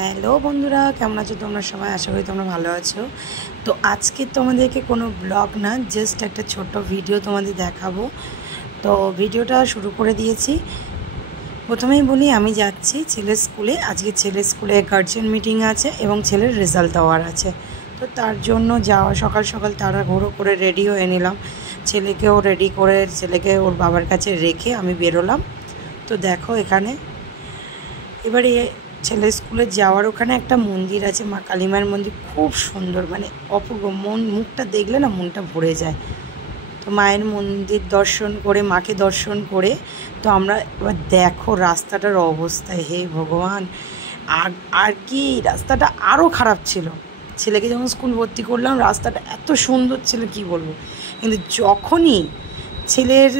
Hello বন্ধুরা, কেমন আছো তোমরা সবাই? আশা করি তোমরা ভালো আছো। তো আজকে তোমাদেরকে কোনো ব্লগ না, জাস্ট একটা ছোট্ট ভিডিও তোমাদের দেখাবো। তো ভিডিওটা শুরু করে দিয়েছি। প্রথমেই বলি, আমি যাচ্ছি ছেলের স্কুলে। আজকে ছেলের স্কুলে গার্জিয়ান মিটিং আছে এবং ছেলের রেজাল্ট দেওয়ার আছে। তো তার জন্য যাওয়া, সকাল সকাল তাড়াহুড়ো করে রেডি হয়ে নিলাম। ছেলেকেও রেডি করে ছেলেকে ওর বাবার কাছে রেখে আমি বেরোলাম। তো দেখো এখানে এবারে ছেলের স্কুলে যাওয়ার ওখানে একটা মন্দির আছে, মা কালীমার মন্দির, খুব সুন্দর, মানে অপূর্ব। মুখটা দেখলে না মনটা ভরে যায়। তো মায়ের মন্দির দর্শন করে, মাকে দর্শন করে, তো আমরা এবার দেখো রাস্তাটার অবস্থা, হে ভগবান! আর কি রাস্তাটা আরও খারাপ ছিল। ছেলেকে যখন স্কুল ভর্তি করলাম রাস্তাটা এত সুন্দর ছিল কি বলবো, কিন্তু যখনই ছেলের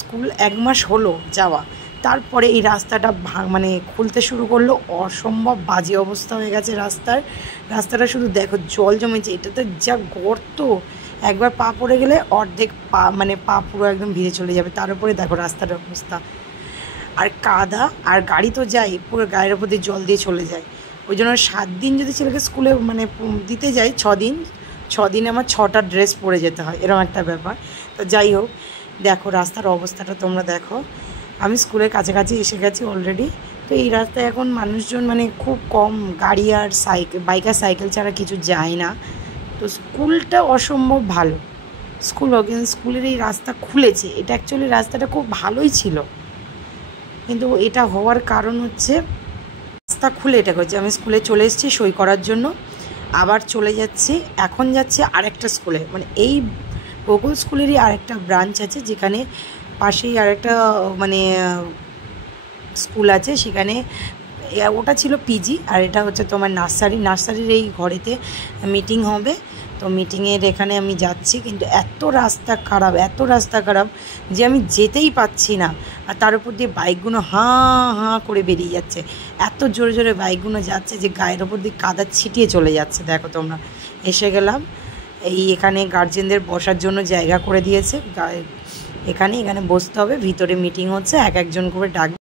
স্কুল 1 মাস হলো যাওয়া, তারপরে এই রাস্তাটা মানে খুলতে শুরু করলো। অসম্ভব বাজে অবস্থা হয়ে গেছে রাস্তাটা শুধু দেখো, জল জমেছে। এটাতে যা গর্ত, একবার পা পড়ে গেলে অর্ধেক পা, মানে পা পুরো একদম ভিজে চলে যাবে। তার উপরে দেখো রাস্তাটার অবস্থা, আর কাদা, আর গাড়ি তো যাই পুরো গায়ের ওপর দিয়ে জল দিয়ে চলে যায়। ওই জন্য 7 দিন যদি ছেলেকে স্কুলে মানে দিতে যাই, 6 দিনে আমার 6টা ড্রেস পরে যেতে হয়, এরকম একটা ব্যাপার। তো যাই হোক, দেখো রাস্তার অবস্থাটা তোমরা দেখো। আমি স্কুলের কাছাকাছি এসে গেছি অলরেডি। তো এই রাস্তায় এখন মানুষজন মানে খুব কম, গাড়ি আর বাইক আর সাইকেল ছাড়া কিছু যায় না। তো স্কুলটা অসম্ভব ভালো স্কুলও, কিন্তু স্কুলের এই রাস্তা খুলেছে, এটা অ্যাকচুয়ালি রাস্তাটা খুব ভালোই ছিল, কিন্তু এটা হওয়ার কারণ হচ্ছে রাস্তা খুলে এটা করছে। আমি স্কুলে চলে এসেছি সই করার জন্য, আবার চলে যাচ্ছি। এখন যাচ্ছি আরেকটা স্কুলে, মানে এই গোকুল স্কুলেরই আরেকটা ব্রাঞ্চ আছে, যেখানে পাশেই আরেকটা মানে স্কুল আছে, সেখানে ওটা ছিল পিজি, আর এটা হচ্ছে তোমার নার্সারির এই ঘরেতে মিটিং হবে। তো মিটিংয়ের এখানে আমি যাচ্ছি, কিন্তু এত রাস্তা খারাপ যে আমি যেতেই পাচ্ছি না। আর তার উপর দিয়ে বাইকগুলো হাঁ হাঁ করে বেরিয়ে যাচ্ছে, এত জোরে জোরে বাইকগুলো যাচ্ছে যে গায়ের ওপর দিয়ে কাদা ছিটিয়ে চলে যাচ্ছে। দেখো তোমরা, এসে গেলাম। এখানে গার্জেনদের বসার জন্য জায়গা করে দিয়েছে, এখানে বসতে হবে। ভিতরে মিটিং হচ্ছে, এক একজন করে ডাক